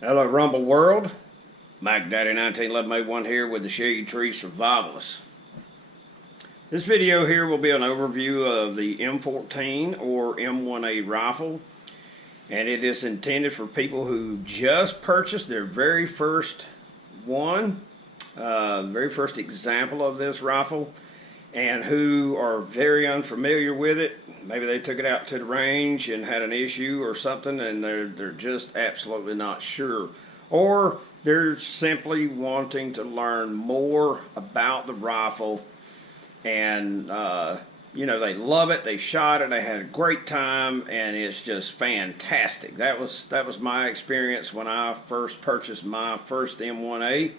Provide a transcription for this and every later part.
Hello Rumble World, Mac Daddy 1911A1 here with the Shady Tree Survivalist. This video here will be an overview of the M14 or M1A rifle, and it is intended for people who just purchased their very first very first example of this rifle, and who are very unfamiliar with it. Maybe they took it out to the range and had an issue or something, and they're just absolutely not sure, or they're simply wanting to learn more about the rifle. And they love it, they shot it, they had a great time, and it's just fantastic. That was my experience when I first purchased my first M1A.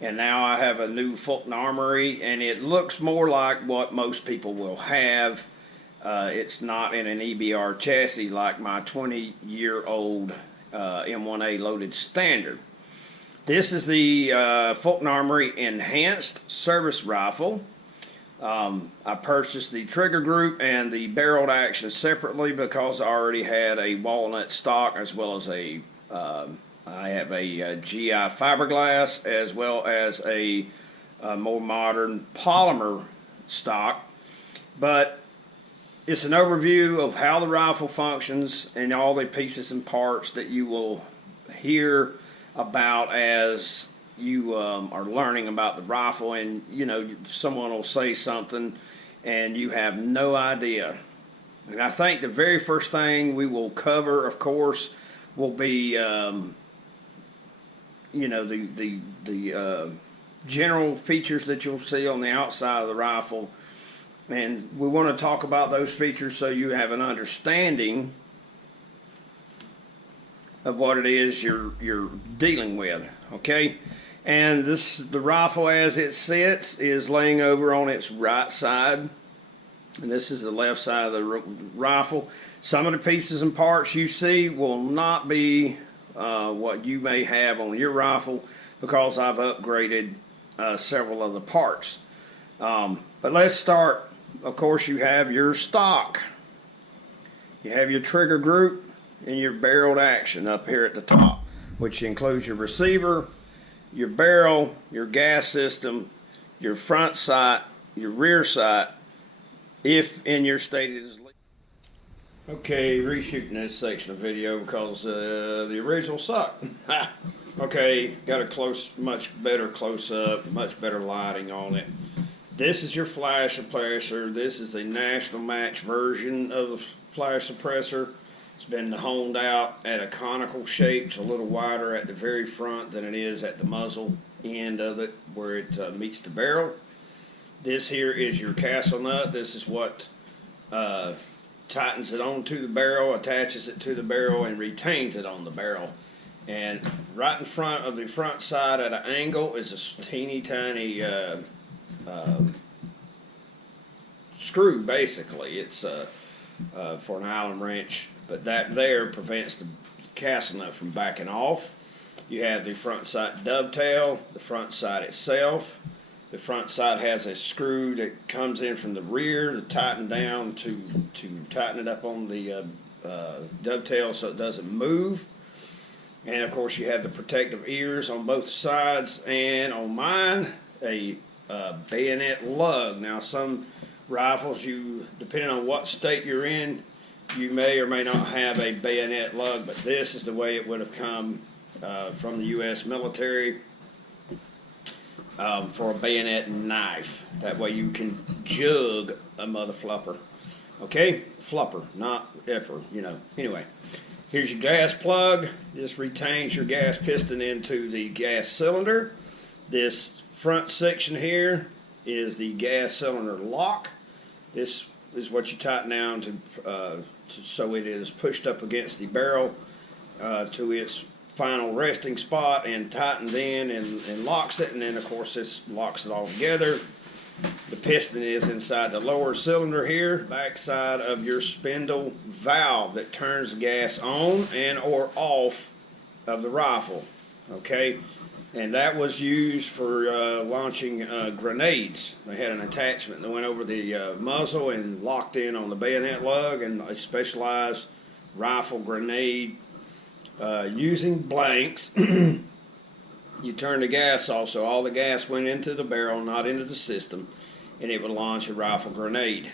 And now I have a new Fulton Armory, and it looks more like what most people will have. It's not in an EBR chassis like my 20-year-old M1A loaded standard. This is the Fulton Armory Enhanced Service Rifle. I purchased the trigger group and the barreled action separately because I already had a walnut stock, as well as I have a GI fiberglass, as well as a more modern polymer stock. But it's an overview of how the rifle functions and all the pieces and parts that you will hear about as you are learning about the rifle. And someone will say something and you have no idea. And I think the very first thing we will cover, of course, will be the general features that you'll see on the outside of the rifle. And we want to talk about those features so you have an understanding of what it is you're dealing with, okay? And the rifle as it sits is laying over on its right side, and this is the left side of the rifle. Some of the pieces and parts you see will not be what you may have on your rifle, because I've upgraded several of the parts. But let's start. Of course, you have your stock. You have your trigger group and your barreled action up here at the top, which includes your receiver, your barrel, your gas system, your front sight, your rear sight, if in your state it is legal. Okay, reshooting this section of video because the original sucked. Okay, got a much better close up, much better lighting on it. This is your flash suppressor. This is a national match version of the flash suppressor. It's been honed out at a conical shape. It's a little wider at the very front than it is at the muzzle end of it, where it meets the barrel. This here is your castle nut. This is what tightens it onto the barrel, attaches it to the barrel, and retains it on the barrel. And right in front of the front side at an angle is a teeny tiny screw. Basically, it's for an Allen wrench, but that there prevents the castle nut from backing off. You have the front sight dovetail, the front sight itself. The front sight has a screw that comes in from the rear to tighten down to tighten it up on the dovetail so it doesn't move. And of course you have the protective ears on both sides, and on mine a bayonet lug. Now some rifles, depending on what state you're in, you may or may not have a bayonet lug, but this is the way it would have come from the U.S. military. For a bayonet knife. That way you can jug a mother flupper. Okay? Flupper, not effer, Anyway, here's your gas plug. This retains your gas piston into the gas cylinder. This front section here is the gas cylinder lock. This is what you tighten down so it is pushed up against the barrel to its final resting spot and tightened in and locks it. And then of course this locks it all together. The piston is inside the lower cylinder here, back side of your spindle valve that turns the gas on and or off of the rifle. Okay, and that was used for launching grenades. They had an attachment that went over the muzzle and locked in on the bayonet lug, and a specialized rifle grenade Using blanks, you turn the gas off, so all the gas went into the barrel, not into the system, and it would launch a rifle grenade.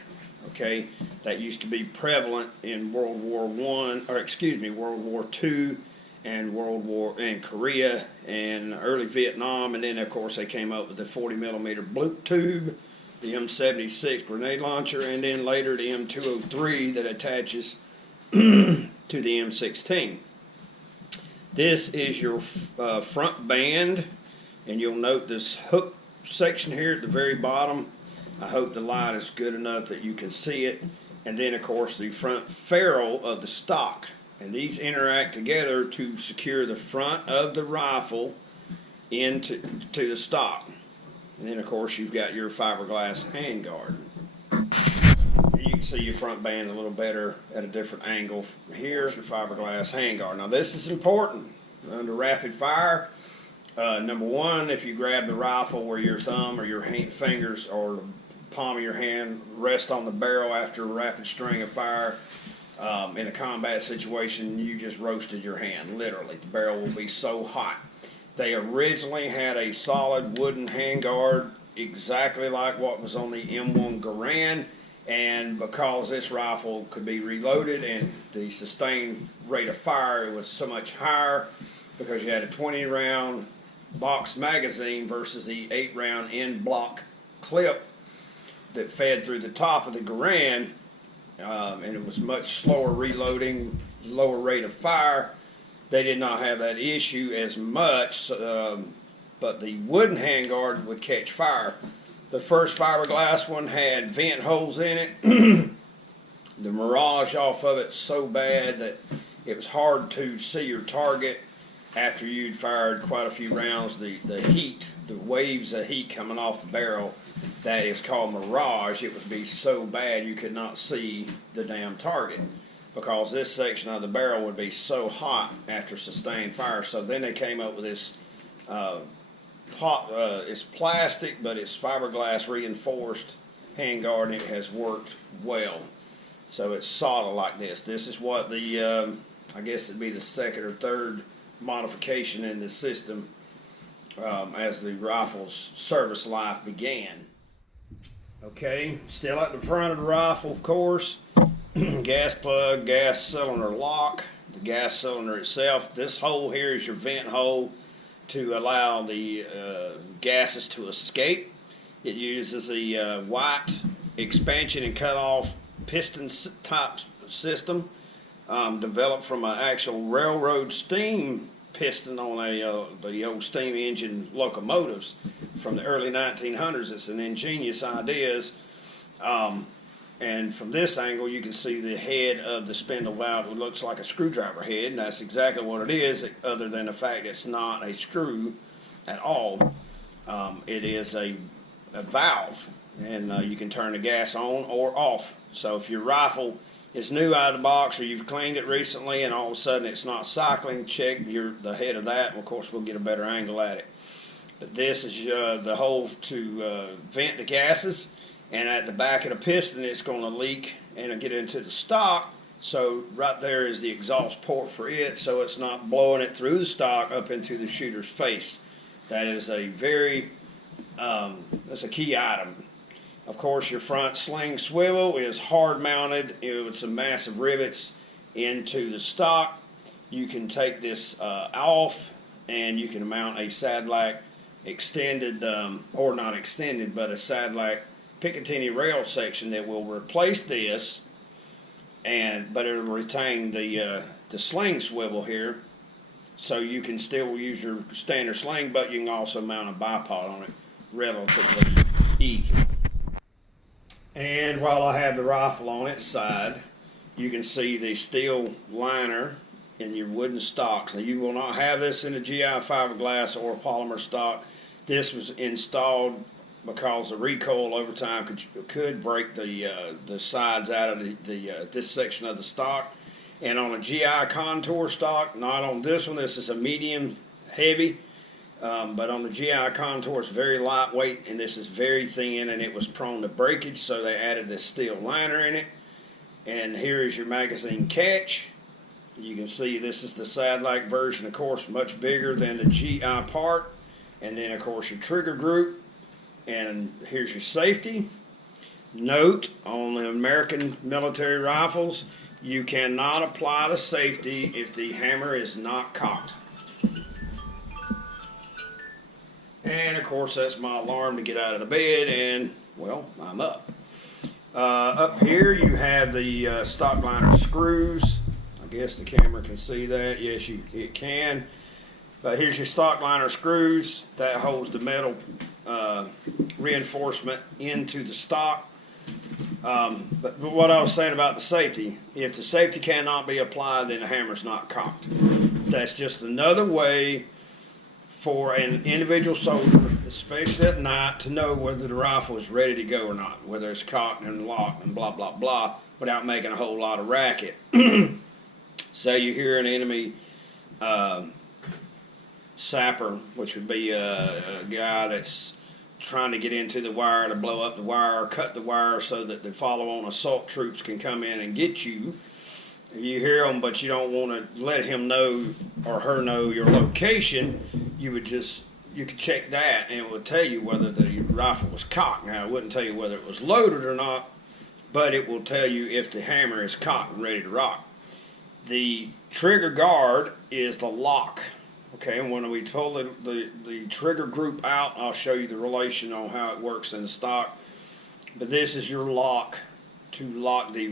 Okay, that used to be prevalent in World War World War II, and Korea and early Vietnam, and then of course they came up with the 40mm bloop tube, the M76 grenade launcher, and then later the M203 that attaches to the M16. This is your front band, and you'll note this hook section here at the very bottom. I hope the light is good enough that you can see it. And then of course the front ferrule of the stock. And these interact together to secure the front of the rifle into the stock. And then of course you've got your fiberglass handguard. And you can see your front band a little better at a different angle. Here's your fiberglass handguard. Now this is important under rapid fire. Number one, if you grab the rifle where your thumb or your fingers or the palm of your hand rest on the barrel after a rapid string of fire, in a combat situation, you just roasted your hand, literally. The barrel will be so hot. They originally had a solid wooden handguard exactly like what was on the M1 Garand, and because this rifle could be reloaded and the sustained rate of fire was so much higher because you had a 20-round box magazine versus the 8-round end block clip that fed through the top of the Garand, and it was much slower reloading, lower rate of fire. They did not have that issue as much, but the wooden handguard would catch fire. The first fiberglass one had vent holes in it. The mirage off of it so bad that it was hard to see your target after you'd fired quite a few rounds. The heat, the waves of heat coming off the barrel, that is called mirage. It would be so bad you could not see the damn target because this section of the barrel would be so hot after sustained fire. So then they came up with this it's plastic, but it's fiberglass reinforced handguard, and it has worked well. So it's solid like this. This is what the, I guess it'd be the second or third modification in the system as the rifle's service life began. Okay, still at the front of the rifle, of course, gas plug, gas cylinder lock, the gas cylinder itself. This hole here is your vent hole to allow the gases to escape. It uses a white expansion and cutoff piston type system developed from an actual railroad steam piston on the old steam engine locomotives from the early 1900s. It's an ingenious idea. And from this angle you can see the head of the spindle valve. It looks like a screwdriver head, and that's exactly what it is, other than the fact it's not a screw at all. It is a valve, and you can turn the gas on or off. So if your rifle is new out of the box or you've cleaned it recently and all of a sudden it's not cycling, check the head of that, and of course we'll get a better angle at it. But this is the hole to vent the gases, and at the back of the piston it's going to leak and get into the stock. So right there is the exhaust port for it, so it's not blowing it through the stock up into the shooter's face. That is a that's a key item. Of course, your front sling swivel is hard mounted with some massive rivets into the stock. You can take this off, and you can mount a Sadlac extended, or not extended, but a Sadlac Picatinny rail section that will replace this, but it'll retain the sling swivel here, so you can still use your standard sling, but you can also mount a bipod on it relatively easy. And while I have the rifle on its side, you can see the steel liner in your wooden stocks. Now, you will not have this in a GI fiberglass or a polymer stock. This was installed because the recoil over time could break the sides out of this section of the stock. And on a GI contour stock, not on this one, this is a medium heavy, but on the GI contour it's very lightweight, and this is very thin, and it was prone to breakage, so they added this steel liner in it. And here is your magazine catch. You can see this is the side-like version, of course, much bigger than the GI part. And then, of course, your trigger group. And here's your safety. Note, on the American military rifles, you cannot apply the safety if the hammer is not cocked. And, of course, that's my alarm to get out of the bed, and, well, I'm up. Up here, you have the stock liner screws. I guess the camera can see that. Yes, it can. But here's your stock liner screws. That holds the metal reinforcement into the stock. But what I was saying about the safety, if the safety cannot be applied, then the hammer's not cocked. That's just another way for an individual soldier, especially at night, to know whether the rifle is ready to go or not, whether it's cocked and locked and blah, blah, blah, without making a whole lot of racket. Say you hear an enemy sapper, which would be a guy that's trying to get into the wire to blow up the wire or cut the wire so that the follow-on assault troops can come in and get you. If you hear them but you don't want to let him know or her know your location, you could check that and it would tell you whether the rifle was cocked. Now, it wouldn't tell you whether it was loaded or not, but it will tell you if the hammer is cocked and ready to rock. The trigger guard is the lock. Okay, and when we pull the trigger group out, I'll show you the relation on how it works in the stock. But this is your lock to lock the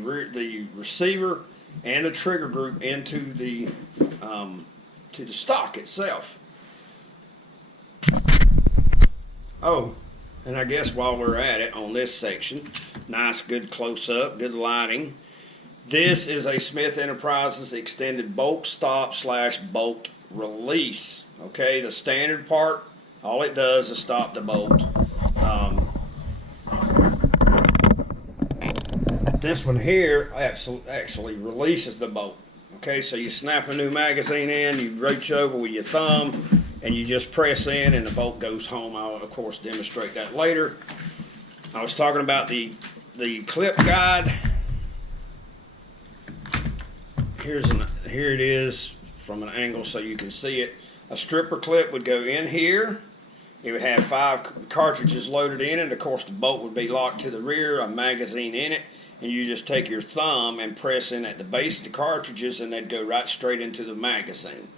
receiver and the trigger group into the stock itself. Oh, and I guess while we're at it on this section, nice, good close-up, good lighting. This is a Smith Enterprises extended bolt stop / bolt release. Okay, the standard part, all it does is stop the bolt. This one here actually releases the bolt. Okay, so you snap a new magazine in, you reach over with your thumb, and you just press in, and the bolt goes home. I'll of course demonstrate that later. I was talking about the clip guide. Here it is from an angle so you can see it. A stripper clip would go in here. It would have 5 cartridges loaded in it. Of course, the bolt would be locked to the rear, a magazine in it, and you just take your thumb and press in at the base of the cartridges, and they'd go right straight into the magazine.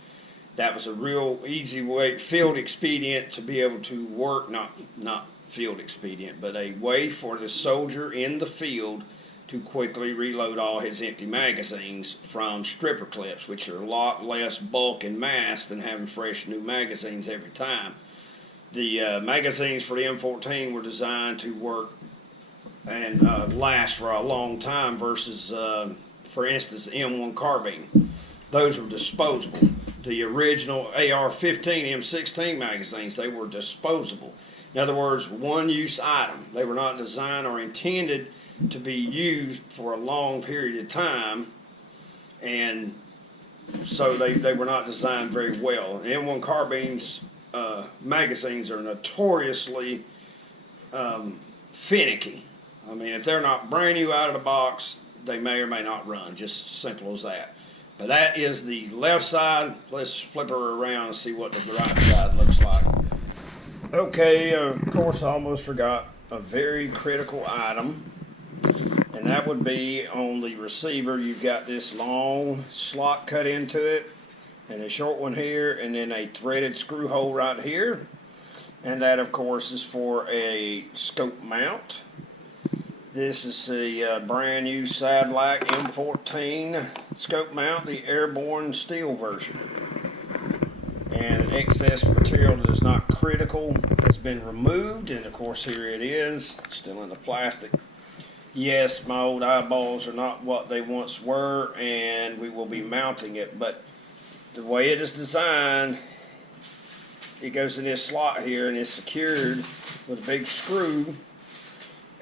That was a real easy way, field expedient to be able to work, not field expedient, but a way for the soldier in the field to quickly reload all his empty magazines from stripper clips, which are a lot less bulk and mass than having fresh new magazines every time. The magazines for the M14 were designed to work and last for a long time versus, for instance, the M1 carbine. Those were disposable. The original AR-15, M16 magazines, they were disposable. In other words, one-use item. They were not designed or intended to be used for a long period of time, and so they were not designed very well. The M1 carbines magazines are notoriously finicky. I mean, if they're not brand new out of the box, they may or may not run, just simple as that. But that is the left side. Let's flip her around and see what the right side looks like. Okay, of course I almost forgot a very critical item, and that would be on the receiver. You've got this long slot cut into it, and a short one here, and then a threaded screw hole right here. And that, of course, is for a scope mount. This is a brand new side-like M14 scope mount, the airborne steel version. And excess material that is not critical has been removed, and of course here it is, still in the plastic. Yes, my old eyeballs are not what they once were, and we will be mounting it, but the way it is designed, it goes in this slot here and it's secured with a big screw,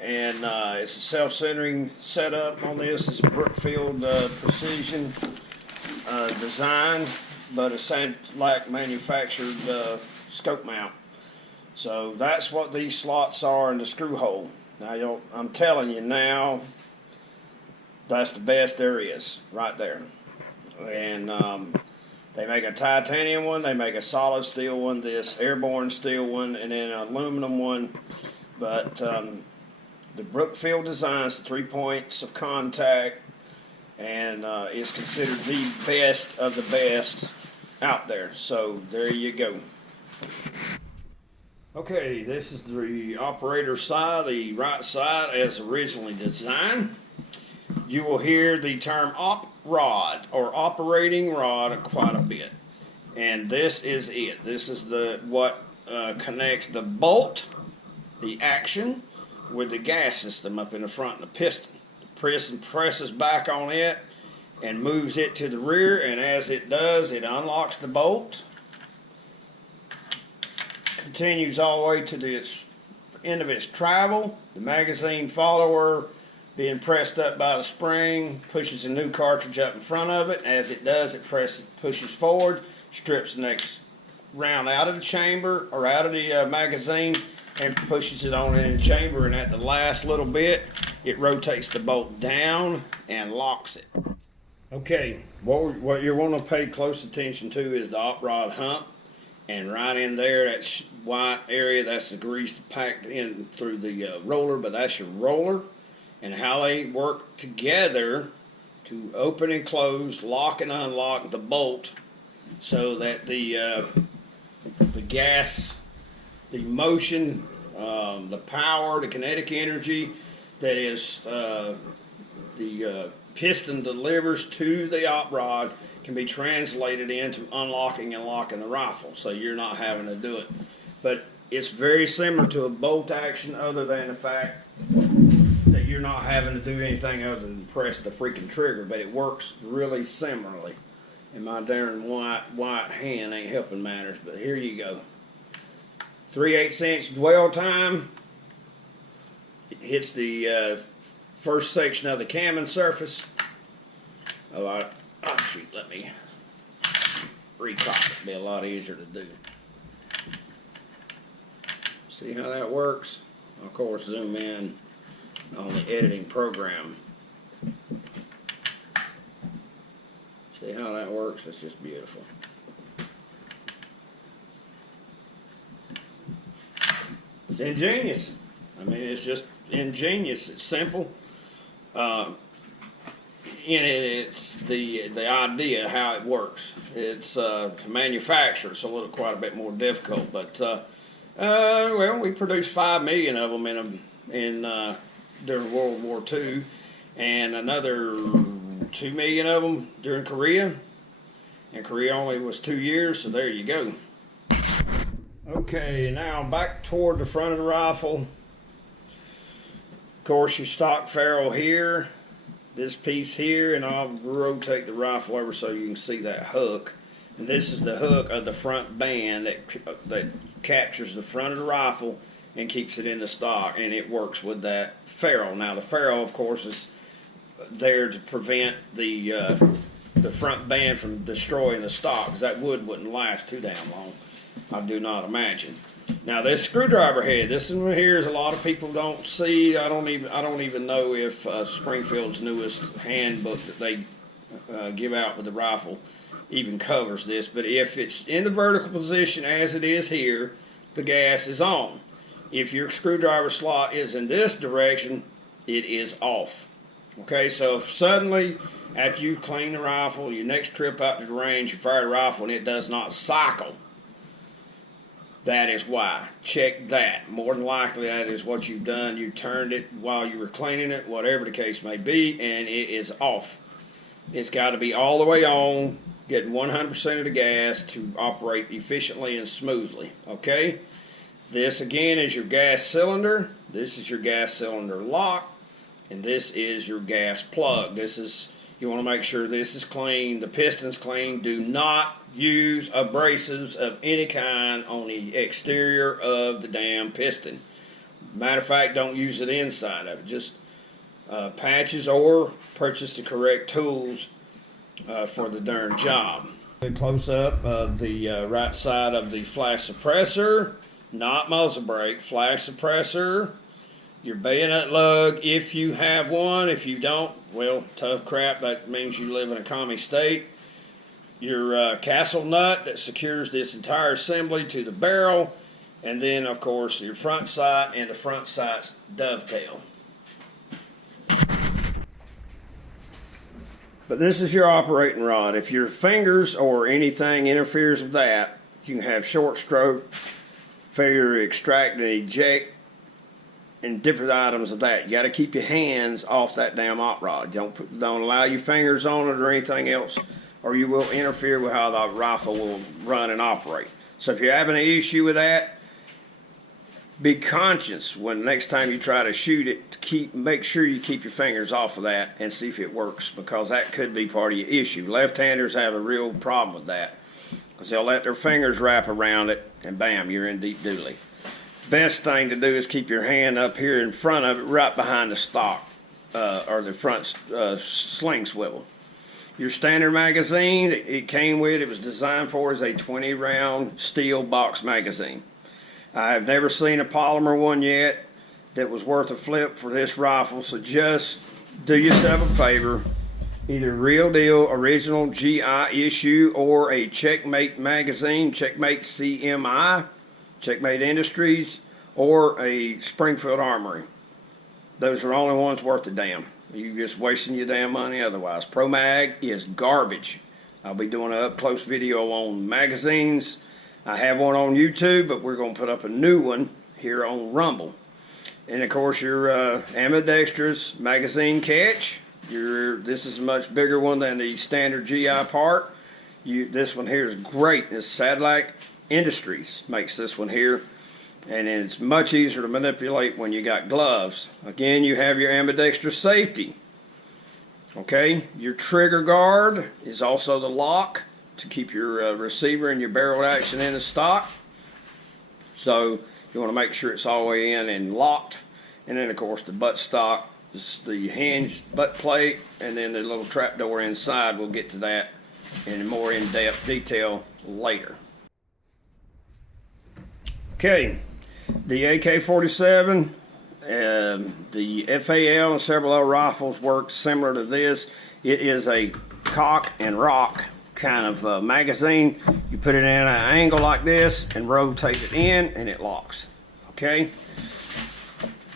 and it's a self-centering setup on this. It's a Brookfield Precision designed, but a Sandlak manufactured scope mount. So that's what these slots are in the screw hole. Now I'm telling you now, that's the best there is, right there. And they make a titanium one, they make a solid steel one, this airborne steel one, and then an aluminum one. But the Brookfield designs, the 3 points of contact, and is considered the best of the best out there. So there you go. Okay, this is the operator side, the right side as originally designed. You will hear the term op rod or operating rod quite a bit, and this is it. This is what connects the bolt, the action, with the gas system up in the front of the piston. The piston presses back on it and moves it to the rear, and as it does, it unlocks the bolt, continues all the way to the end of its travel. The magazine follower being pressed up by the spring pushes a new cartridge up in front of it. As it does, it pushes forward, strips the next round out of the chamber or out of the magazine, and pushes it on in the chamber. And at the last little bit, it rotates the bolt down and locks it. Okay, what you want to pay close attention to is the op rod hump. And right in there, that white area, that's the grease packed in through the roller, but that's your roller. And how they work together to open and close, lock and unlock the bolt, so that the gas, the motion, the power, the kinetic energy that is the piston delivers to the op rod can be translated into unlocking and locking the rifle, so you're not having to do it. But it's very similar to a bolt action, other than the fact that you're not having to do anything other than press the freaking trigger, but it works really similarly. And my darn white hand ain't helping matters, but here you go. 3/8 inch dwell time. It hits the first section of the cam surface. Oh shoot, let me recop it. It'll be a lot easier to do. See how that works? Of course, zoom in on the editing program. See how that works? It's just beautiful. It's ingenious. I mean, it's just ingenious. It's simple. It's the idea how it works. It's to manufacture. It's quite a bit more difficult. But well, we produced 5 million of them during World War II, and another 2 million of them during Korea. And Korea only was 2 years, so there you go. Okay, now back toward the front of the rifle. Of course, your stock ferrule here, this piece here, and I'll rotate the rifle over so you can see that hook. And this is the hook of the front band that captures the front of the rifle and keeps it in the stock, and it works with that ferrule. Now the ferrule, of course, is there to prevent the front band from destroying the stock, because that wood wouldn't last too damn long, I do not imagine. Now this screwdriver head, this one here is a lot of people don't see. I don't even know if Springfield's newest handbook that they give out with the rifle even covers this. But if it's in the vertical position as it is here, the gas is on. If your screwdriver slot is in this direction, it is off. Okay, so if suddenly after you clean the rifle, your next trip out to the range, you fire the rifle and it does not cycle, that is why. Check that. More than likely that is what you've done. You turned it while you were cleaning it, whatever the case may be, and it is off. It's got to be all the way on, getting 100% of the gas to operate efficiently and smoothly. Okay? This again is your gas cylinder. This is your gas cylinder lock. And this is your gas plug. You want to make sure this is clean, the piston's clean. Do not use abrasives of any kind on the exterior of the damn piston. Matter of fact, don't use it inside of it. Just patches, or purchase the correct tools for the darn job. A close up of the right side of the flash suppressor, not muzzle brake, flash suppressor. Your bayonet lug, if you have one. If you don't, well, tough crap. That means you live in a commie state. your castle nut that secures this entire assembly to the barrel, and then of course your front sight and the front sight's dovetail. But this is your operating rod. If your fingers or anything interferes with that, you can have short stroke, failure to extract and eject, and different items of that. You got to keep your hands off that damn hot rod. Don't allow your fingers on it or anything else, or you will interfere with how the rifle will run and operate. So if you're having an issue with that, be conscious when next time you try to shoot it to make sure you keep your fingers off of that and see if it works, because that could be part of your issue. Left-handers have a real problem with that because they'll let their fingers wrap around it and bam, you're in deep dooley. Best thing to do is keep your hand up here in front of it, right behind the stock or the front sling swivel. Your standard magazine it came with, it was designed for, is a 20-round steel box magazine. I've never seen a polymer one yet that was worth a flip for this rifle, so just do yourself a favor, either real deal, original GI issue, or a Checkmate magazine, Checkmate CMI, Checkmate Industries, or a Springfield Armory. Those are the only ones worth a damn. You're just wasting your damn money otherwise. Pro Mag is garbage. I'll be doing an up-close video on magazines. I have one on YouTube, but we're going to put up a new one here on Rumble. And of course your ambidextrous magazine catch. This is a much bigger one than the standard GI part. This one here is great. This Sadlac Industries makes this one here. And it's much easier to manipulate when you got gloves. Again, you have your ambidextrous safety. Okay, your trigger guard is also the lock to keep your receiver and your barrel action in the stock. So you want to make sure it's all the way in and locked. And then of course the butt stock, the hinged butt plate, and then the little trap door inside. We'll get to that in more in-depth detail later. Okay, the AK-47, the FAL and several other rifles work similar to this. It is a cock and rock kind of magazine. You put it in an angle like this and rotate it in and it locks. Okay,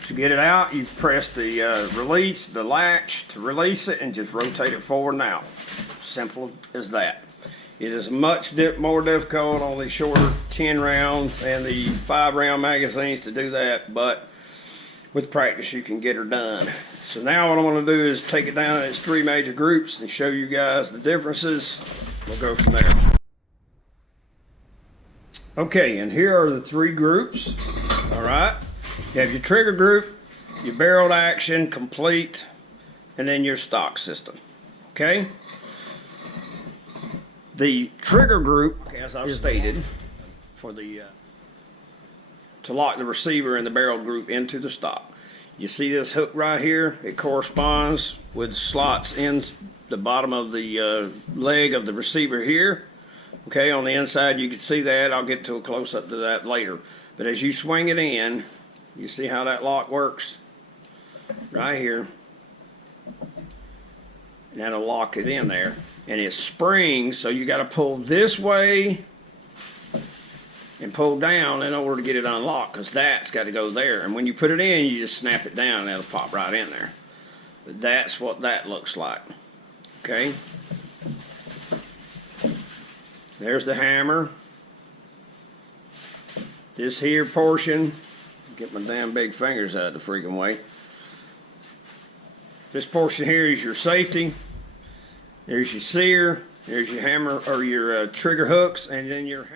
to get it out you press the release, the latch to release it, and just rotate it forward and out. Simple as that. It is much more difficult on the shorter 10 round and the 5-round magazines to do that, but with practice you can get her done. So now what I want to do is take it down in its 3 major groups and show you guys the differences. We'll go from there. Okay, and here are the 3 groups. Alright, you have your trigger group, your barreled action, complete, and then your stock system. Okay? The trigger group, as I've stated, for the to lock the receiver and the barrel group into the stock. You see this hook right here? It corresponds with slots in the bottom of the leg of the receiver here. Okay, on the inside you can see that. I'll get to a close-up to that later. But as you swing it in, you see how that lock works? Right here. And that'll lock it in there. And it springs, so you got to pull this way and pull down in order to get it unlocked, because that's got to go there. And when you put it in, you just snap it down and it'll pop right in there. But that's what that looks like. Okay? There's the hammer. This here portion, get my damn big fingers out of the freaking way. This portion here is your safety. There's your sear, there's your hammer or your trigger hooks, and then your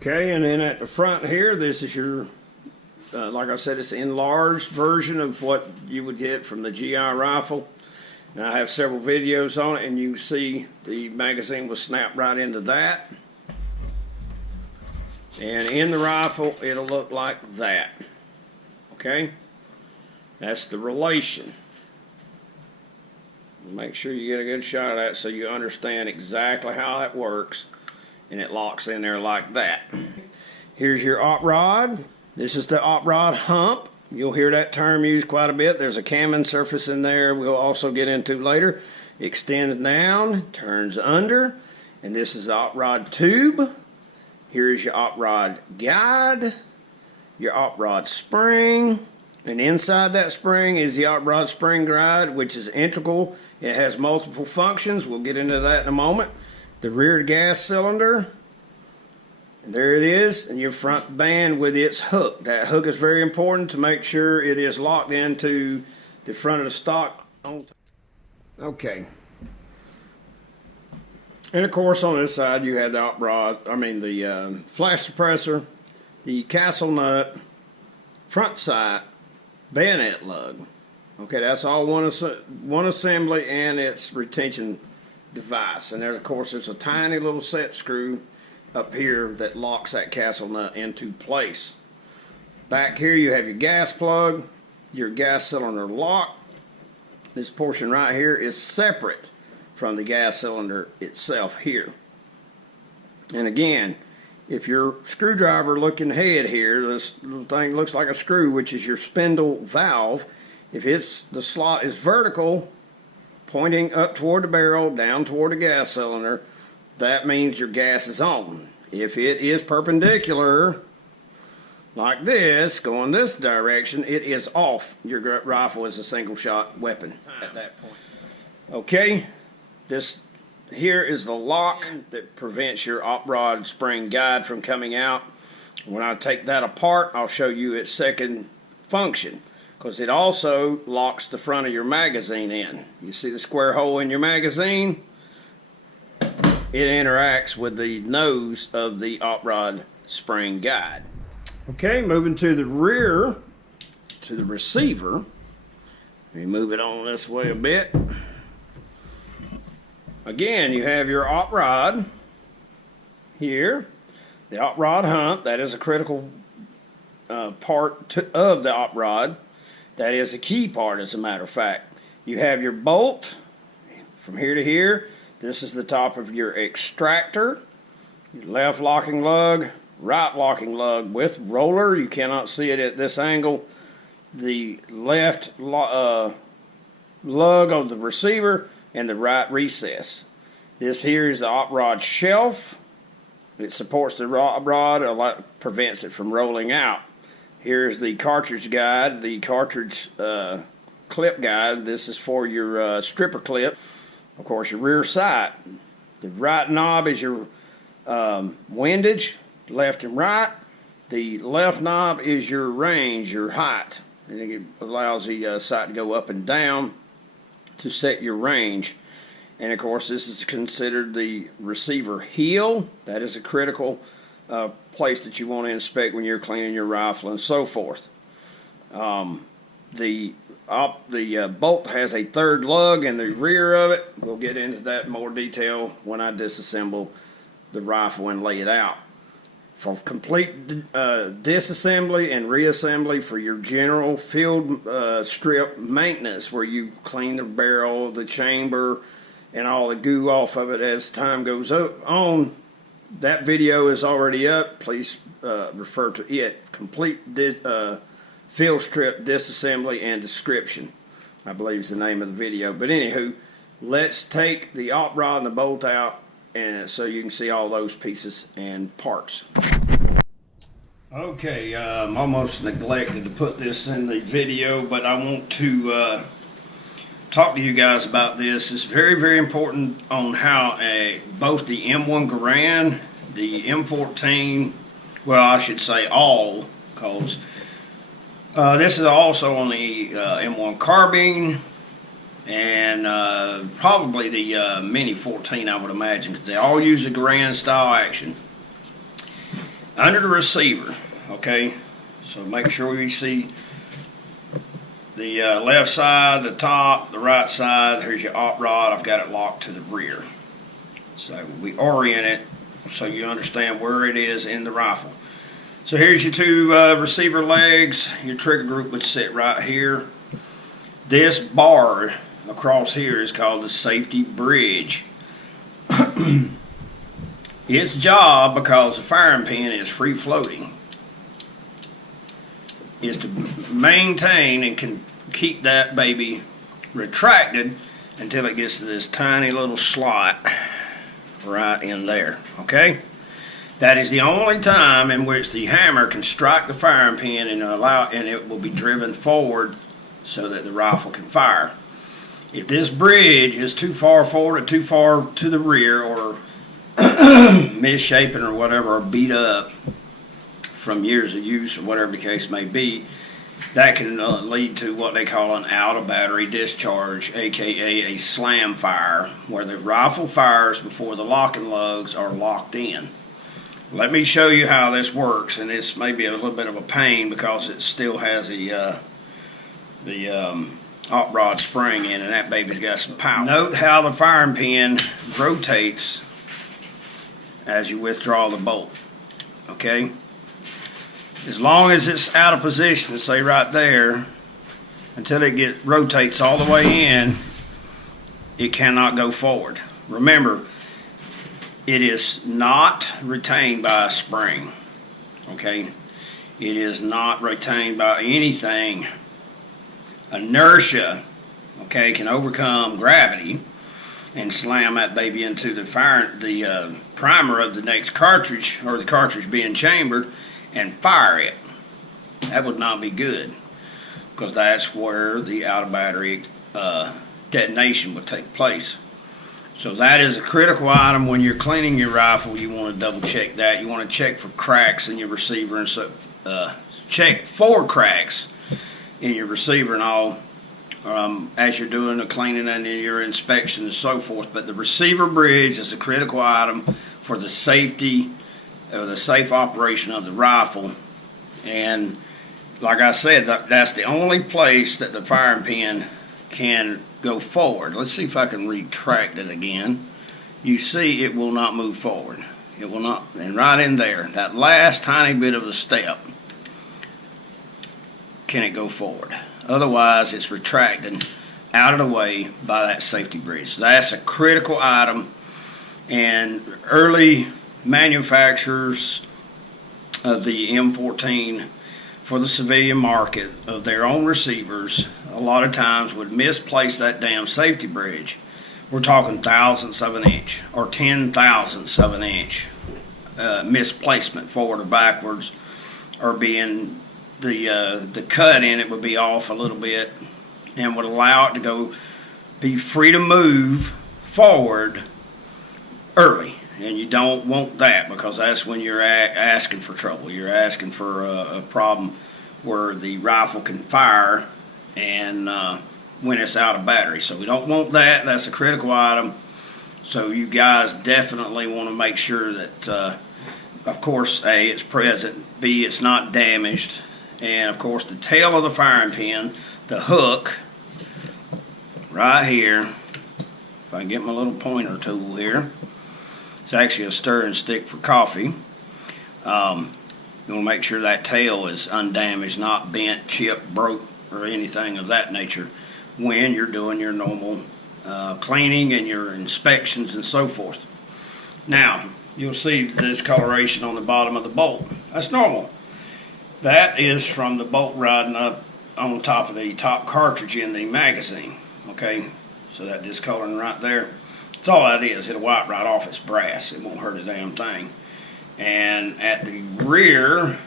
okay, and then at the front here, this is your like I said, it's an enlarged version of what you would get from the GI rifle. And I have several videos on it, and you can see the magazine will snap right into that. And in the rifle, it'll look like that. Okay? That's the relation. Make sure you get a good shot of that so you understand exactly how that works. And it locks in there like that. Here's your op rod. This is the op rod hump. You'll hear that term used quite a bit. There's a camming surface in there we'll also get into later. Extends down, turns under, and this is the op rod tube. Here's your op rod guide, your op rod spring, and inside that spring is the op rod spring guide, which is integral. It has multiple functions. We'll get into that in a moment. The rear gas cylinder, and there it is, and your front band with its hook. That hook is very important to make sure it is locked into the front of the stock. Okay. And of course on this side you have the op rod, the flash suppressor, the castle nut, front sight, bayonet lug. Okay, that's all one assembly and its retention device. And there, of course, there's a tiny little set screw up here that locks that castle nut into place. Back here you have your gas plug, your gas cylinder lock. This portion right here is separate from the gas cylinder itself here. And again, if your screwdriver looking head here, this little thing looks like a screw, which is your spindle valve. If the slot is vertical, pointing up toward the barrel, down toward the gas cylinder, that means your gas is on. If it is perpendicular, like this, going this direction, it is off. Your rifle is a single shot weapon at that point. Okay, this here is the lock that prevents your op rod spring guide from coming out. When I take that apart, I'll show you its second function, because it also locks the front of your magazine in. You see the square hole in your magazine? It interacts with the nose of the op rod spring guide. Okay, moving to the rear, to the receiver. Let me move it on this way a bit. Again, you have your op rod here, the op rod hump. That is a critical part of the op rod. That is a key part, as a matter of fact. You have your bolt from here to here. This is the top of your extractor. Your left locking lug, right locking lug with roller. You cannot see it at this angle. The left lug of the receiver and the right recess. This here is the op rod shelf. It supports the op rod, prevents it from rolling out. Here's the cartridge guide, the cartridge clip guide. This is for your stripper clip. Of course, your rear sight. The right knob is your windage, left and right. The left knob is your range, your height. And it allows the sight to go up and down to set your range. And of course, this is considered the receiver heel. That is a critical place that you want to inspect when you're cleaning your rifle and so forth. The bolt has a third lug in the rear of it. We'll get into that in more detail when I disassemble the rifle and lay it out. For complete disassembly and reassembly for your general field strip maintenance, where you clean the barrel, the chamber, and all the goo off of it as time goes on, that video is already up. Please refer to it. Complete field strip disassembly and description, I believe is the name of the video. But anywho, let's take the op rod and the bolt out, and so you can see all those pieces and parts. Okay, I'm almost neglected to put this in the video, but I want to talk to you guys about this. It's very, very important on how both the M1 Garand, the M14, well, I should say all, because this is also on the M1 carbine, and probably the Mini 14, I would imagine, because they all use the Garand style action. Under the receiver, okay, so make sure you see the left side, the top, the right side. Here's your op rod. I've got it locked to the rear. So we orient it so you understand where it is in the rifle. So here's your two receiver legs. Your trigger group would sit right here. This bar across here is called the safety bridge. Its job, because the firing pin is free floating, is to maintain and can keep that baby retracted until it gets to this tiny little slot right in there, okay? That is the only time in which the hammer can strike the firing pin and it will be driven forward so that the rifle can fire. If this bridge is too far forward or too far to the rear, or misshapen or whatever, or beat up from years of use or whatever the case may be, that can lead to what they call an out of battery discharge, aka a slam fire, where the rifle fires before the locking lugs are locked in. Let me show you how this works, and this may be a little bit of a pain because it still has the hot rod spring in, and that baby's got some power. Note how the firing pin rotates as you withdraw the bolt, okay? As long as it's out of position, say right there, until it rotates all the way in, it cannot go forward. Remember, it is not retained by a spring, okay? It is not retained by anything. Inertia, okay, can overcome gravity and slam that baby into the primer of the next cartridge, or the cartridge being chambered, and fire it. That would not be good, because that's where the out of battery detonation would take place. So that is a critical item when you're cleaning your rifle. You want to double check that. You want to check for cracks in your receiver, and so check for cracks in your receiver and all as you're doing the cleaning and your inspection and so forth. But the receiver bridge is a critical item for the safety or the safe operation of the rifle. And like I said, that's the only place that the firing pin can go forward. Let's see if I can retract it again. You see it will not move forward. It will not. And right in there, that last tiny bit of a step, can it go forward? Otherwise, it's retracted out of the way by that safety bridge. So that's a critical item. And early manufacturers of the M14 for the civilian market of their own receivers a lot of times would misplace that damn safety bridge. We're talking thousandths of an inch or 10,000ths of an inch misplacement forward or backwards, or being the cut in it would be off a little bit and would allow it to be free to move forward early. And you don't want that, because that's when you're asking for trouble. You're asking for a problem where the rifle can fire and when it's out of battery. So we don't want that. That's a critical item. So you guys definitely want to make sure that, of course, A, it's present, B, it's not damaged, and of course the tail of the firing pin, the hook, right here, if I can get my little pointer tool here. It's actually a stirring stick for coffee. You want to make sure that tail is undamaged, not bent, chipped, broke, or anything of that nature when you're doing your normal cleaning and your inspections and so forth. Now, you'll see the discoloration on the bottom of the bolt. That's normal. That is from the bolt riding up on top of the top cartridge in the magazine. Okay, so that discoloring right there, that's all that is. It'll wipe right off. It's brass. It won't hurt a damn thing. And at the rear,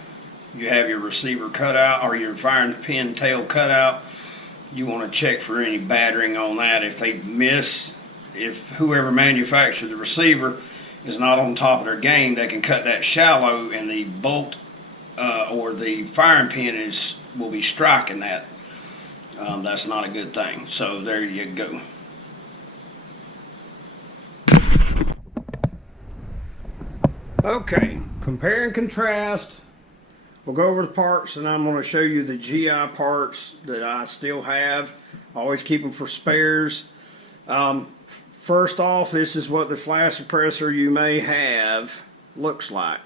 you have your receiver cutout or your firing pin tail cutout. You want to check for any battering on that. If whoever manufactured the receiver is not on top of their game, they can cut that shallow, and the bolt or the firing pin will be striking that. That's not a good thing. So there you go. Okay, compare and contrast. We'll go over the parts, and I'm going to show you the GI parts that I still have. I always keep them for spares. First off, this is what the flash suppressor you may have looks like.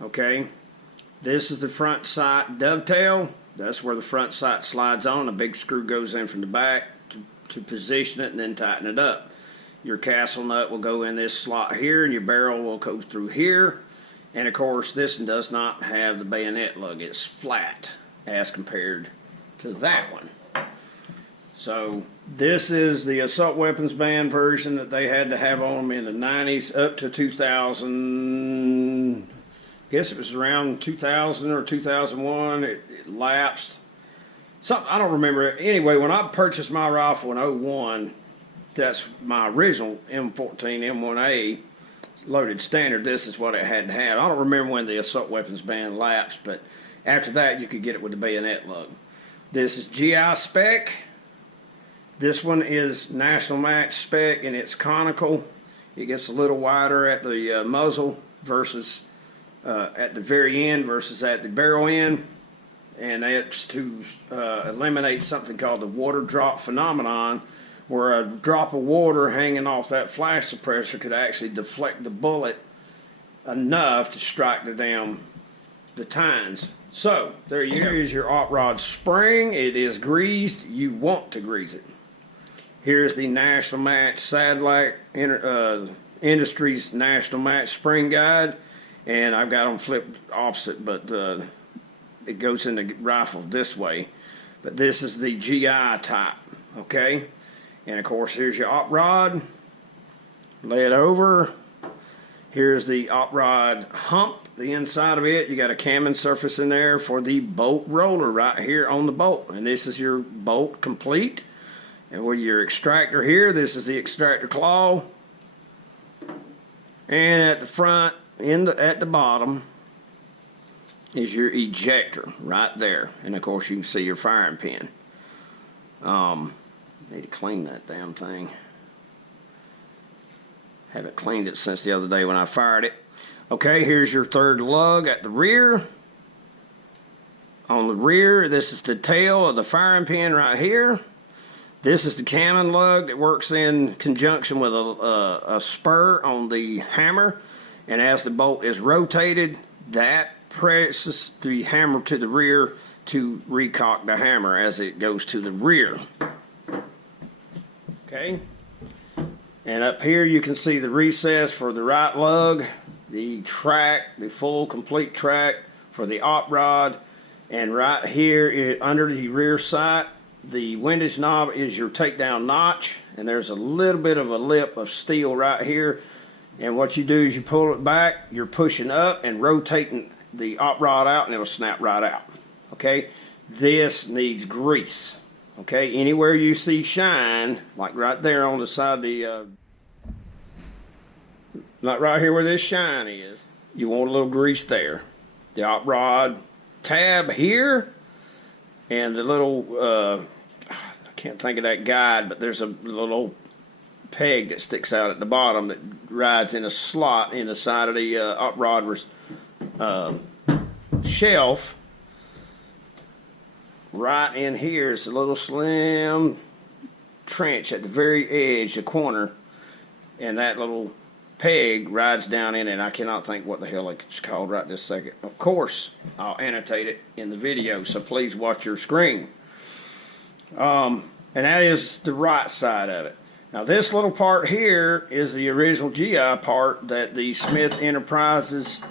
Okay, this is the front sight dovetail. That's where the front sight slides on. A big screw goes in from the back to position it and then tighten it up. Your castle nut will go in this slot here, and your barrel will go through here. And of course, this one does not have the bayonet lug. It's flat. as compared to that one. So this is the assault weapons ban version that they had to have on them in the 90s up to 2000. I guess it was around 2000 or 2001. It lapsed. Something I don't remember. Anyway, when I purchased my rifle in 01, that's my original M14 M1A loaded standard. This is what it had to have. I don't remember when the assault weapons ban lapsed, but after that you could get it with the bayonet lug. This is GI spec. This one is National Match spec, and it's conical. It gets a little wider at the muzzle versus at the very end versus at the barrel end, and that's to eliminate something called the water drop phenomenon, where a drop of water hanging off that flash suppressor could actually deflect the bullet enough to strike the tines. So there you go. Here's your op rod spring. It is greased. You want to grease it. Here's the National Match Sadlac Industries National Match Spring Guide, and I've got them flipped opposite, but it goes in the rifle this way. But this is the GI type, okay? And of course, here's your op rod. Lay it over. Here's the op rod hump, the inside of it. You got a camming surface in there for the bolt roller right here on the bolt. And this is your bolt complete. And with your extractor here, this is the extractor claw. And at the front, at the bottom, is your ejector right there. And of course, you can see your firing pin. Need to clean that damn thing. Haven't cleaned it since the other day when I fired it. Okay, here's your third lug at the rear. On the rear, this is the tail of the firing pin right here. This is the cannon lug that works in conjunction with a spur on the hammer. And as the bolt is rotated, that presses the hammer to the rear to recock the hammer as it goes to the rear. Okay. And up here you can see the recess for the right lug, the track, the full complete track for the op rod. And right here under the rear sight, the windage knob is your takedown notch, and there's a little bit of a lip of steel right here. And what you do is you pull it back, you're pushing up and rotating the op rod out, and it'll snap right out. Okay, this needs grease. Okay, anywhere you see shine, like right there on the side of the, like right here where this shine is, you want a little grease there. The op rod tab here, and the little, I can't think of that guide, but there's a little peg that sticks out at the bottom that rides in a slot in the side of the op rod shelf. Right in here is a little slim trench at the very edge, the corner, and that little peg rides down in it. I cannot think what the hell it's called right this second. Of course, I'll annotate it in the video, so please watch your screen. And that is the right side of it. Now this little part here is the original GI part that the Smith Enterprises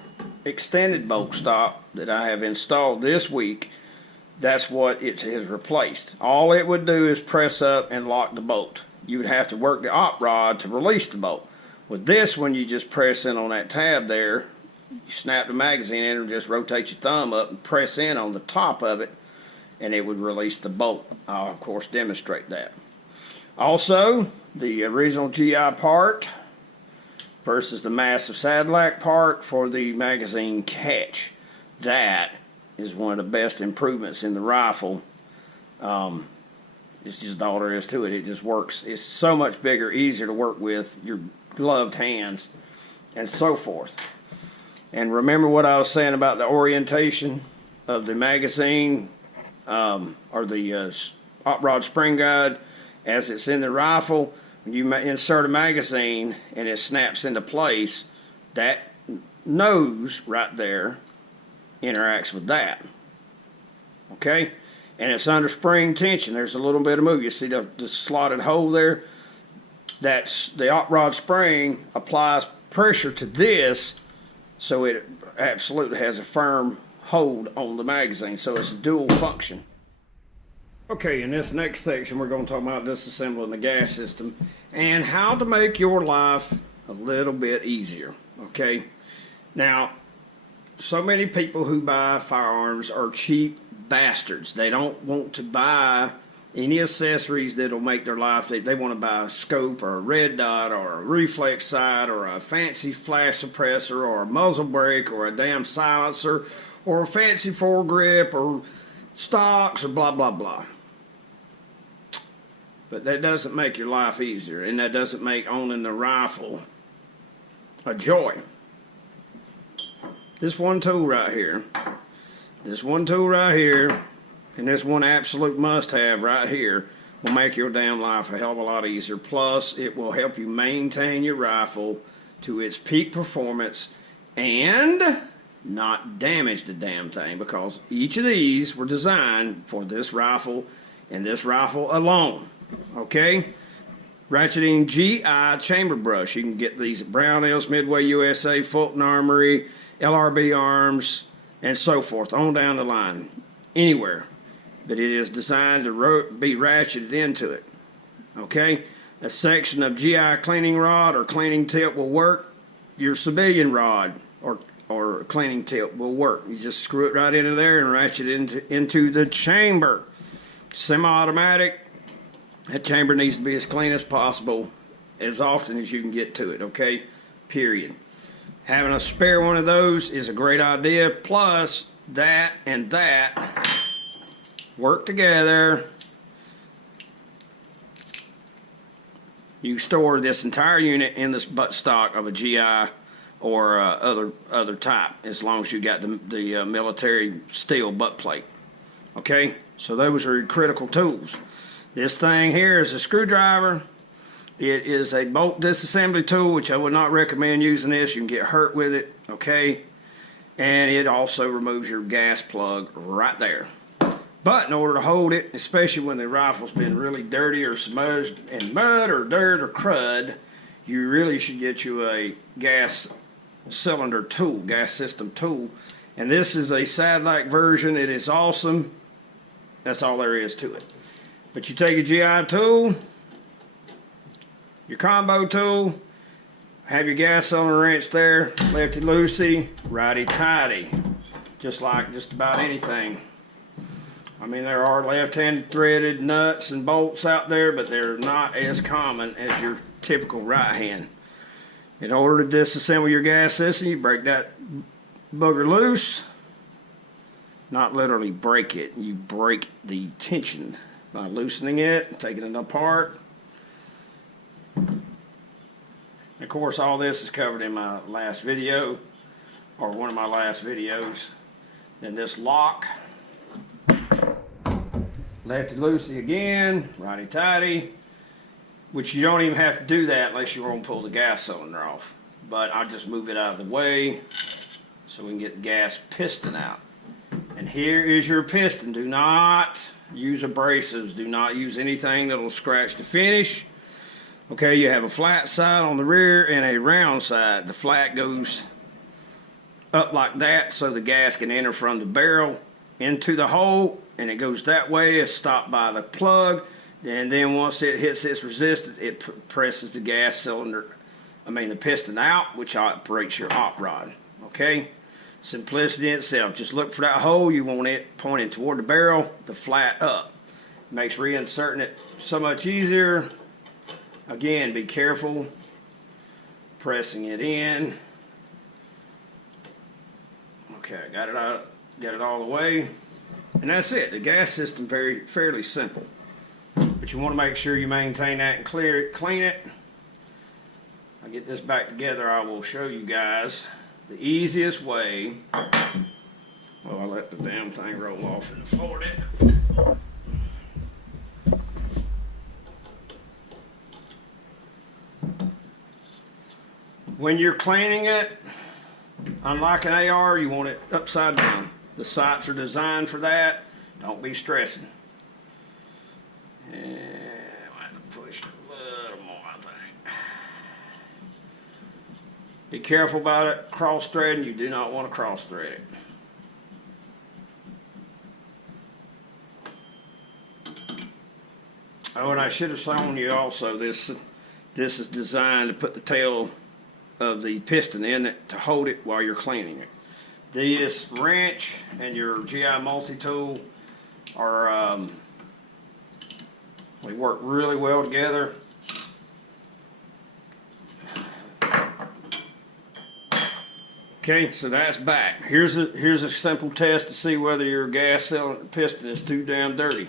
extended bolt stop that I have installed this week. That's what it has replaced. All it would do is press up and lock the bolt. You would have to work the op rod to release the bolt. With this one, you just press in on that tab there, you snap the magazine in and just rotate your thumb up and press in on the top of it, and it would release the bolt. I'll of course demonstrate that. Also, the original GI part versus the massive Sadlac part for the magazine catch. That is one of the best improvements in the rifle. It's just all there is to it. It just works. It's so much bigger, easier to work with your gloved hands and so forth. And remember what I was saying about the orientation of the magazine or the op rod spring guide as it's in the rifle. When you insert a magazine and it snaps into place, that nose right there interacts with that. Okay, and it's under spring tension. There's a little bit of move. You see the slotted hole there? That's the op rod spring applies pressure to this, so it absolutely has a firm hold on the magazine, so it's a dual function. Okay, in this next section we're going to talk about disassembling the gas system and how to make your life a little bit easier. Okay, now so many people who buy firearms are cheap bastards. They don't want to buy any accessories that'll make their life. They want to buy a scope or a red dot or a reflex sight or a fancy flash suppressor or a muzzle brake or a damn silencer or a fancy foregrip or stocks or blah blah blah. But that doesn't make your life easier, and that doesn't make owning the rifle a joy. This one tool right here, and this one absolute must-have right here will make your damn life a hell of a lot easier. Plus, it will help you maintain your rifle to its peak performance and not damage the damn thing, because each of these were designed for this rifle and this rifle alone. Okay, ratcheting GI chamber brush. You can get these at Brownells, Midway USA, Fulton Armory, LRB Arms, and so forth on down the line, anywhere. But it is designed to be ratcheted into it. Okay, a section of GI cleaning rod or cleaning tip will work. Your civilian rod or cleaning tip will work. You just screw it right into there and ratchet it into the chamber. Semi-automatic. That chamber needs to be as clean as possible as often as you can get to it, okay? Period. Having a spare one of those is a great idea. Plus, that and that work together. You store this entire unit in this buttstock of a GI or other type, as long as you got the military steel butt plate. Okay? So those are critical tools. This thing here is a screwdriver. It is a bolt disassembly tool, which I would not recommend using this. You can get hurt with it, okay? And it also removes your gas plug right there. But in order to hold it, especially when the rifle's been really dirty or smudged in mud or dirt or crud, you really should get you a gas cylinder tool, gas system tool. And this is a satellite version. It is awesome. That's all there is to it. But you take a GI tool, your combo tool, have your gas cylinder wrench there, lefty-loosey, righty-tighty, just like just about anything. I mean, there are left-handed threaded nuts and bolts out there, but they're not as common as your typical right hand. In order to disassemble your gas system, you break that booger loose. Not literally break it, you break the tension by loosening it, taking it apart. Of course, all this is covered in my last video, or one of my last videos. Then this lock, lefty-loosey again, righty-tighty, which you don't even have to do that unless you want to pull the gas cylinder off. But I'll just move it out of the way so we can get the gas piston out. And here is your piston. Do not use abrasives. Do not use anything that will scratch the finish. Okay, you have a flat side on the rear and a round side. The flat goes up like that so the gas can enter from the barrel into the hole, and it goes that way. It's stopped by the plug, and then once it hits its resistance, it presses the gas cylinder, the piston out, which operates your hot rod. Okay? Simplicity itself. Just look for that hole. You want it pointing toward the barrel, the flat up. It makes reinserting it so much easier. Again, be careful pressing it in. Okay, got it out, got it all the way, and that's it. The gas system fairly simple, but you want to make sure you maintain that and clean it. I'll get this back together. I will show you guys the easiest way. Well, I let the damn thing roll off in the floor, didn't it? When you're cleaning it, unlike an AR, you want it upside down. The sights are designed for that. Don't be stressing. And I have to push it a little more, I think. Be careful about it. Cross threading, you do not want to cross thread it. Oh, and I should have shown you also, this is designed to put the tail of the piston in it to hold it while you're cleaning it. This wrench and your GI multi-tool are, they work really well together. Okay, so that's back. Here's a simple test to see whether your gas cylinder piston is too damn dirty.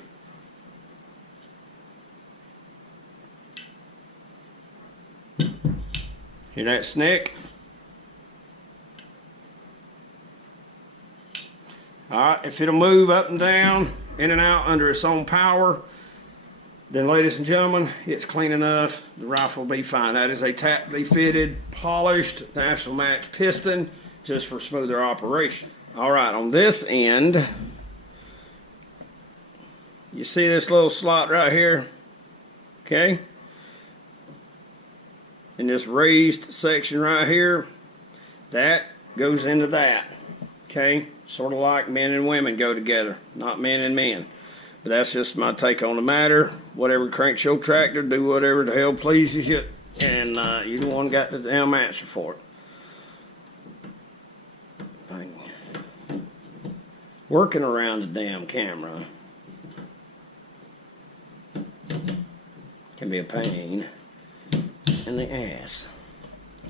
Hear that snick? Alright, if it'll move up and down, in and out under its own power, then ladies and gentlemen, it's clean enough. The rifle will be fine. That is a tactically fitted, polished, National Match piston, just for smoother operation. Alright, on this end, you see this little slot right here? Okay? In this raised section right here, that goes into that. Okay? Sort of like men and women go together, not men and men. But that's just my take on the matter. Whatever cranks your tractor, do whatever the hell pleases you, and you the one got the damn answer for it. Working around the damn camera can be a pain in the ass.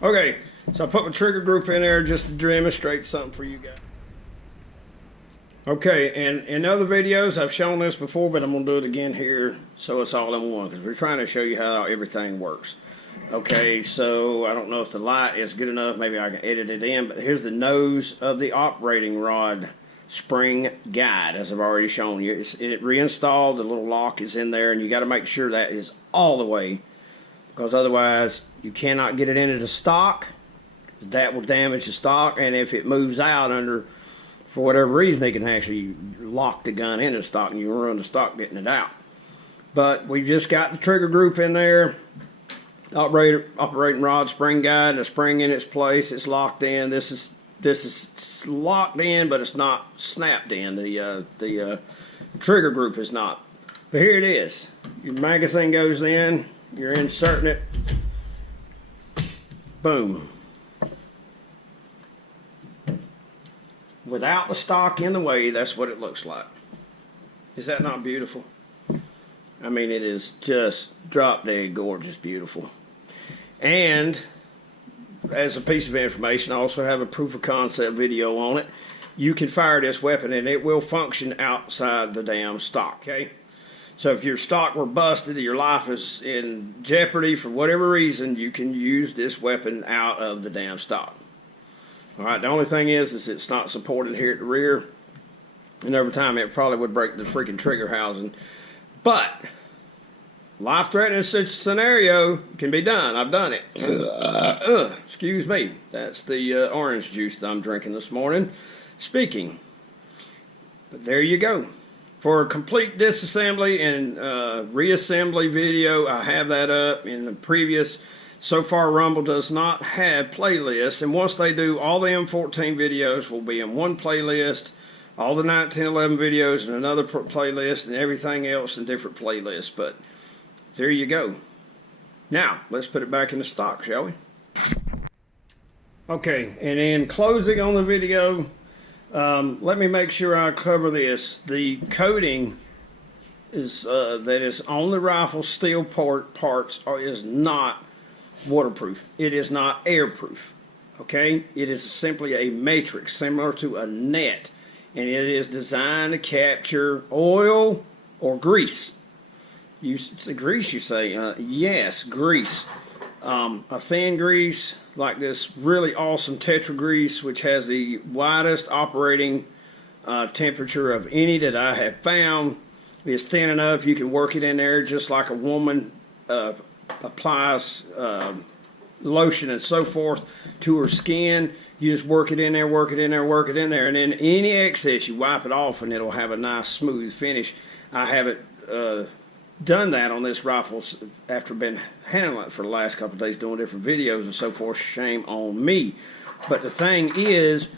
Okay, so I put my trigger group in there just to demonstrate something for you guys. Okay, and in other videos I've shown this before, but I'm going to do it again here so it's all in one, because we're trying to show you how everything works. Okay, so I don't know if the light is good enough, maybe I can edit it in, but here's the nose of the operating rod spring guide, as I've already shown you. It reinstalled, the little lock is in there, and you got to make sure that is all the way, because otherwise you cannot get it into the stock. That will damage the stock, and if it moves out under, for whatever reason, they can actually lock the gun into the stock and you ruin the stock getting it out. But we just got the trigger group in there, operating rod spring guide, the spring in its place, it's locked in. This is locked in, but it's not snapped in. The trigger group is not. But here it is. Your magazine goes in, you're inserting it, boom. Without the stock in the way, that's what it looks like. Is that not beautiful? I mean, it is just drop dead gorgeous beautiful. And as a piece of information, I also have a proof of concept video on it. You can fire this weapon and it will function outside the damn stock, okay? So if your stock were busted, your life is in jeopardy for whatever reason, you can use this weapon out of the damn stock. Alright, the only thing is it's not supported here at the rear, and over time it probably would break the freaking trigger housing. But life-threatening scenario can be done. I've done it. Excuse me. That's the orange juice that I'm drinking this morning. Speaking. But there you go. For a complete disassembly and reassembly video, I have that up in the previous. So far, Rumble does not have playlists, and once they do, all the M14 videos will be in one playlist, all the 1911 videos in another playlist, and everything else in different playlists. But there you go. Now, let's put it back in the stock, shall we? Okay, and in closing on the video, let me make sure I cover this. The coating is that is on the rifle steel parts is not waterproof. It is not airproof. Okay? It is simply a matrix similar to a net, and it is designed to capture oil or grease. You say grease, you say? Yes, grease. A thin grease like this really awesome Tetra grease, which has the widest operating temperature of any that I have found. It's thin enough you can work it in there just like a woman applies lotion and so forth to her skin. You just work it in there, work it in there, work it in there, and then any excess you wipe it off and it'll have a nice smooth finish. I haven't done that on this rifle after been handling it for the last couple of days doing different videos and so forth. Shame on me. But the thing is,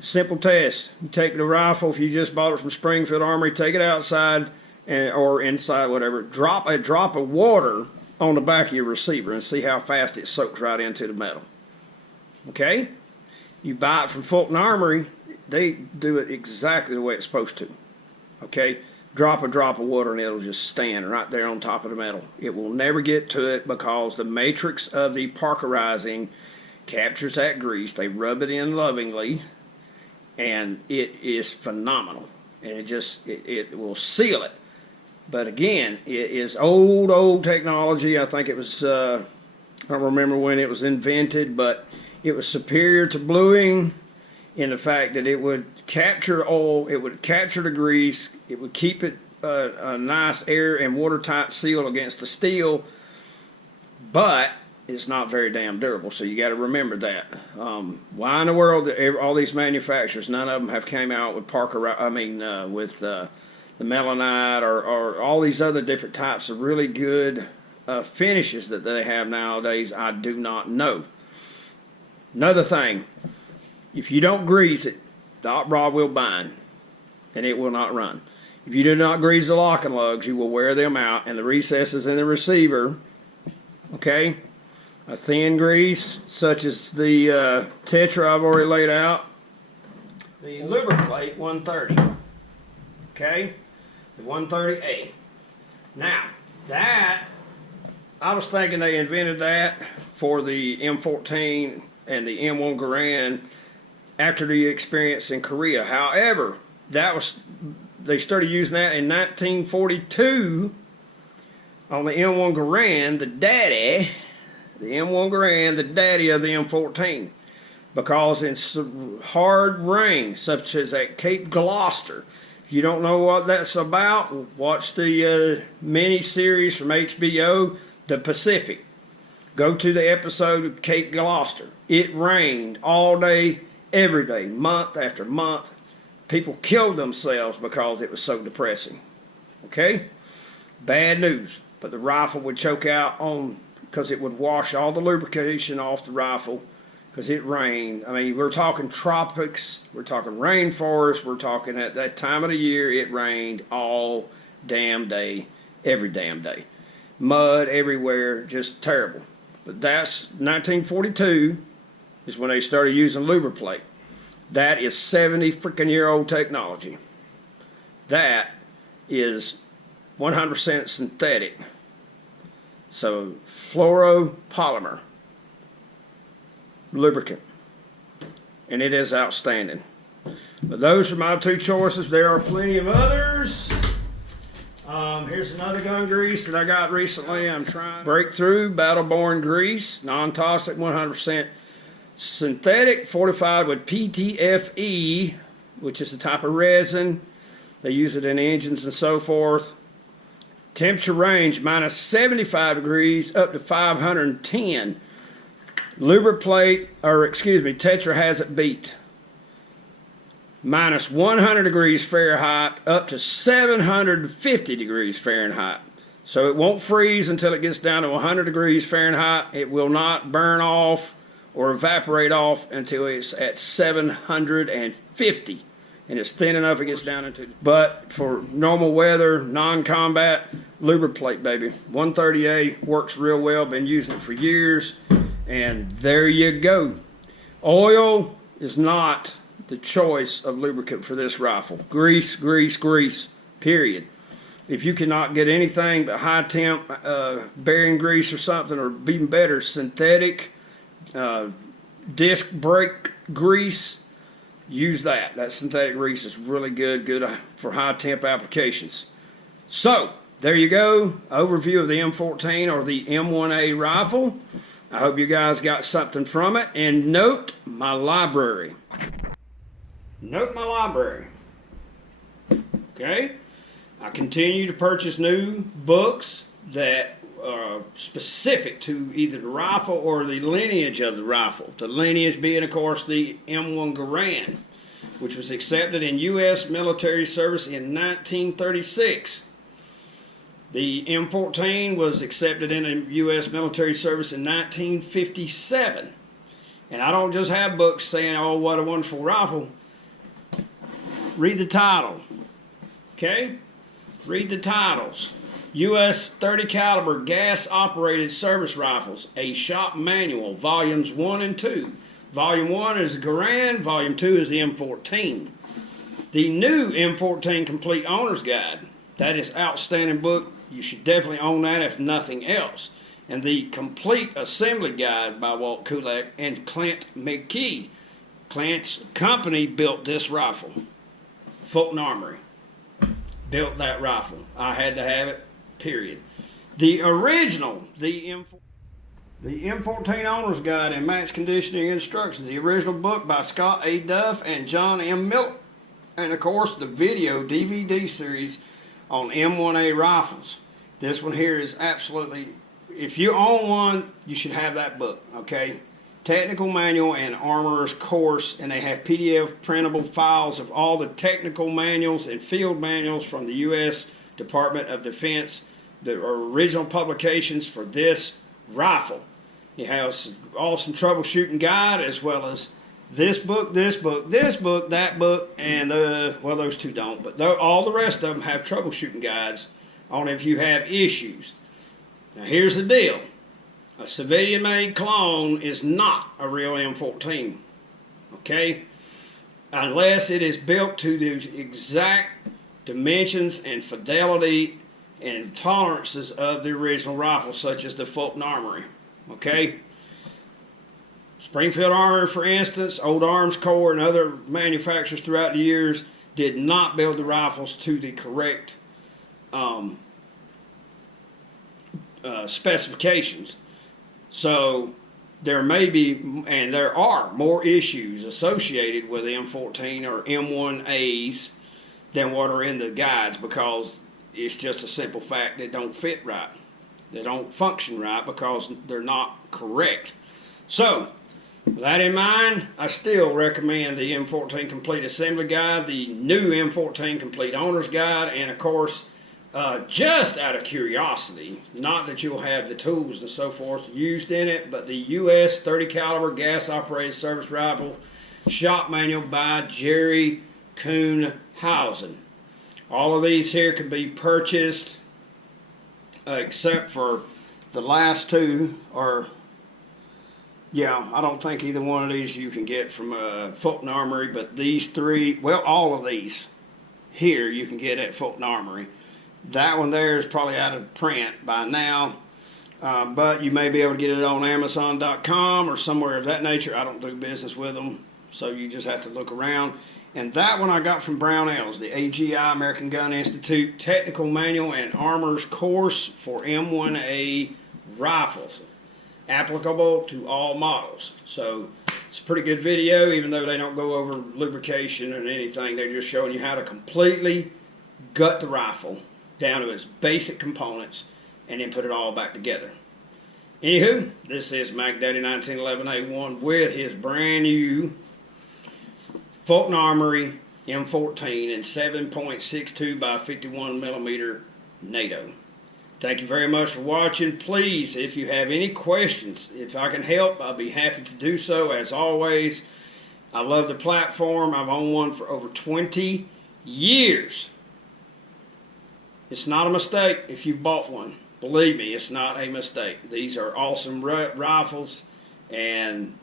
simple test. You take the rifle, if you just bought it from Springfield Armory, take it outside or inside, whatever, drop a drop of water on the back of your receiver and see how fast it soaks right into the metal. Okay? You buy it from Fulton Armory, they do it exactly the way it's supposed to. Okay? Drop a drop of water and it'll just stand right there on top of the metal. It will never get to it because the matrix of the parkerizing captures that grease. They rub it in lovingly, and it is phenomenal. And it will seal it. But again, it is old technology. I think it was, I don't remember when it was invented, but it was superior to bluing in the fact that it would capture oil, it would capture the grease, it would keep it a nice air and watertight seal against the steel, but it's not very damn durable. So you got to remember that. Why in the world all these manufacturers, none of them have came out with with the melanite or all these other different types of really good finishes that they have nowadays? I do not know. Another thing, if you don't grease it, the hot rod will bind and it will not run. If you do not grease the locking lugs, you will wear them out, and the recesses in the receiver, okay, a thin grease such as the Tetra I've already laid out, the Lubriplate 130, okay, the 130A. Now, that, I was thinking they invented that for the M14 and the M1 Garand after the experience in Korea. However, they started using that in 1942 on the M1 Garand, the M1 Garand, the daddy of the M14, because in hard rain, such as at Cape Gloucester. If you don't know what that's about, watch the mini-series from HBO, The Pacific. Go to the episode of Cape Gloucester. It rained all day, every day, month after month. People killed themselves because it was so depressing. Okay? Bad news. But the rifle would choke out because it would wash all the lubrication off the rifle because it rained. I mean, we're talking tropics, we're talking rainforest, we're talking at that time of the year, it rained all damn day, every damn day. Mud everywhere, just terrible. But that's 1942 is when they started using Lubriplate. That is 70 freaking year old technology. That is 100% synthetic. So fluoropolymer lubricant. And it is outstanding. But those are my two choices. There are plenty of others. Here's another gun grease that I got recently. I'm trying Breakthrough Battleborn grease, non-toxic, 100% synthetic, fortified with PTFE, which is a type of resin. They use it in engines and so forth. Temperature range minus 75 degrees up to 510. Tetra has it beat. Minus 100 degrees Fahrenheit up to 750 degrees Fahrenheit. So it won't freeze until it gets down to 100 degrees Fahrenheit. It will not burn off or evaporate off until it's at 750. And it's thin enough it gets down into. But for normal weather, non-combat, Lubriplate, baby. 130A works real well. Been using it for years. And there you go. Oil is not the choice of lubricant for this rifle. Grease, grease, grease, period. If you cannot get anything but high temp bearing grease or something, or even better, synthetic disc brake grease, use that. That synthetic grease is really good for high temp applications. So there you go, overview of the M14 or the M1A rifle. I hope you guys got something from it. And note my library. Note my library. Okay? I continue to purchase new books that are specific to either the rifle or the lineage of the rifle. The lineage being, of course, the M1 Garand, which was accepted in U.S. military service in 1936. The M14 was accepted in a U.S. military service in 1957. And I don't just have books saying, oh, what a wonderful rifle. Read the title. Okay? Read the titles. U.S. 30 caliber gas operated service rifles, a shop manual, volumes 1 and 2. Volume 1 is the Garand, volume 2 is the M14. The new M14 Complete Owner's Guide. That is outstanding book. You should definitely own that if nothing else. And the Complete Assembly Guide by Walt Kulak and Clint McKee. Clint's company built this rifle. Fulton Armory built that rifle. I had to have it, period. The original, the M14 Owner's Guide and Match Conditioning Instructions, the original book by Scott A. Duff and John M. Miller. And of course the video DVD series on M1A rifles. This one here is absolutely, if you own one, you should have that book, okay? Technical manual and armorer's course, and they have PDF printable files of all the technical manuals and field manuals from the U.S. Department of Defense, the original publications for this rifle. It has awesome troubleshooting guide as well as this book, that book, and well, those two don't, but all the rest of them have troubleshooting guides on if you have issues. Now here's the deal. A civilian-made clone is not a real M14, okay? Unless it is built to the exact dimensions and fidelity and tolerances of the original rifle, such as the Fulton Armory, okay? Springfield Armory, for instance, Old Arms Corps, and other manufacturers throughout the years did not build the rifles to the correct specifications. So there may be, and there are, more issues associated with M14 or M1As than what are in the guides, because it's just a simple fact they don't fit right. They don't function right because they're not correct. So, with that in mind, I still recommend the M14 Complete Assembly Guide, the new M14 Complete Owner's Guide, and of course, just out of curiosity, not that you'll have the tools and so forth used in it, but the U.S. 30 caliber gas operated service rifle shop manual by Jerry Kuhnhausen. All of these here can be purchased except for the last two, or yeah, I don't think either one of these you can get from Fulton Armory, but these three, well, all of these here you can get at Fulton Armory. That one there is probably out of print by now, but you may be able to get it on Amazon.com or somewhere of that nature. I don't do business with them, so you just have to look around. And that one I got from Brownells, the AGI, American Gun Institute Technical Manual and Armor's Course for M1A rifles, applicable to all models. So it's a pretty good video, even though they don't go over lubrication and anything. They're just showing you how to completely gut the rifle down to its basic components and then put it all back together. Anywho, this is MacDaddy 1911A1 with his brand new Fulton Armory M14 and 7.62 by 51 millimeter NATO. Thank you very much for watching. Please, if you have any questions, if I can help, I'll be happy to do so. As always, I love the platform. I've owned one for over 20 years. It's not a mistake if you bought one. Believe me, it's not a mistake. These are awesome rifles, and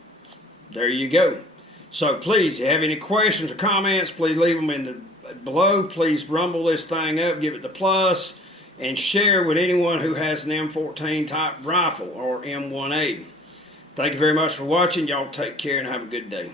there you go. So please, if you have any questions or comments, please leave them in below. Please rumble this thing up, give it the plus, and share with anyone who has an M14 type rifle or M1A. Thank you very much for watching. Y'all take care and have a good day.